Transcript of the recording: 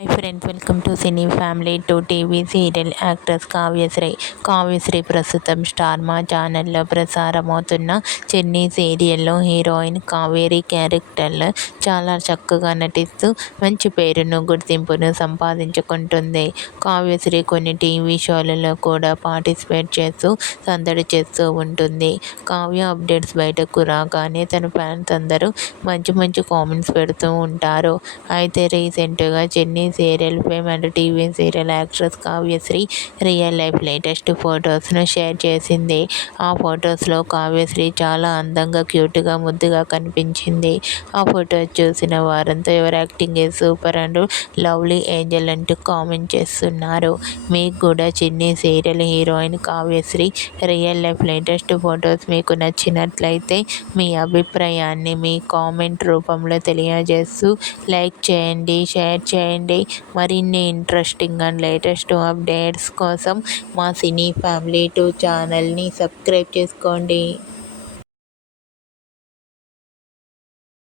Hi friends, welcome to cine family to TV serial actress Kavyasri ప్రస్తుతం star మా ఛానల్లో ప్రసారమవుతున్న చెన్నీ సీరియల్లో హీరోయిన్ కావేరి క్యారెక్టర్లో చాలా చక్కగా నటిస్తూ మంచి పేరును గుర్తింపును సంపాదించుకుంటుంది. కావ్యశ్రీ కొన్ని టీవీ షోలలో కూడా పార్టిసిపేట్ చేస్తూ సందడి చేస్తూ ఉంటుంది. కావ్య అప్డేట్స్ బయటకు రాగానే తన ఫ్యాన్స్ అందరూ మంచి మంచి కామెంట్స్ పెడుతూ ఉంటారు. అయితే రీసెంట్గా Chinni serial fame and TV serial actress Kavyasri real life latest ఫొటోస్ను షేర్ చేసింది. ఆ ఫొటోస్లో కావ్యశ్రీ చాలా అందంగా, క్యూట్గా, ముద్దుగా కనిపించింది. ఆ ఫొటోస్ చూసిన వారంతా ever acting a super and lovely angel అంటూ కామెంట్ చేస్తున్నారు. మీకు కూడా Chinni serial heroine Kavyasri real life latest photos మీకు నచ్చినట్లయితే మీ అభిప్రాయాన్ని మీ కామెంట్ రూపంలో తెలియజేస్తూ లైక్ చేయండి, షేర్ చేయండి. మరిన్ని ఇంట్రెస్టింగ్ అండ్ లేటెస్ట్ అప్డేట్స్ కోసం మా సినీ ఫ్యామిలీ 2 ఛానల్ని సబ్స్క్రైబ్ చేసుకోండి.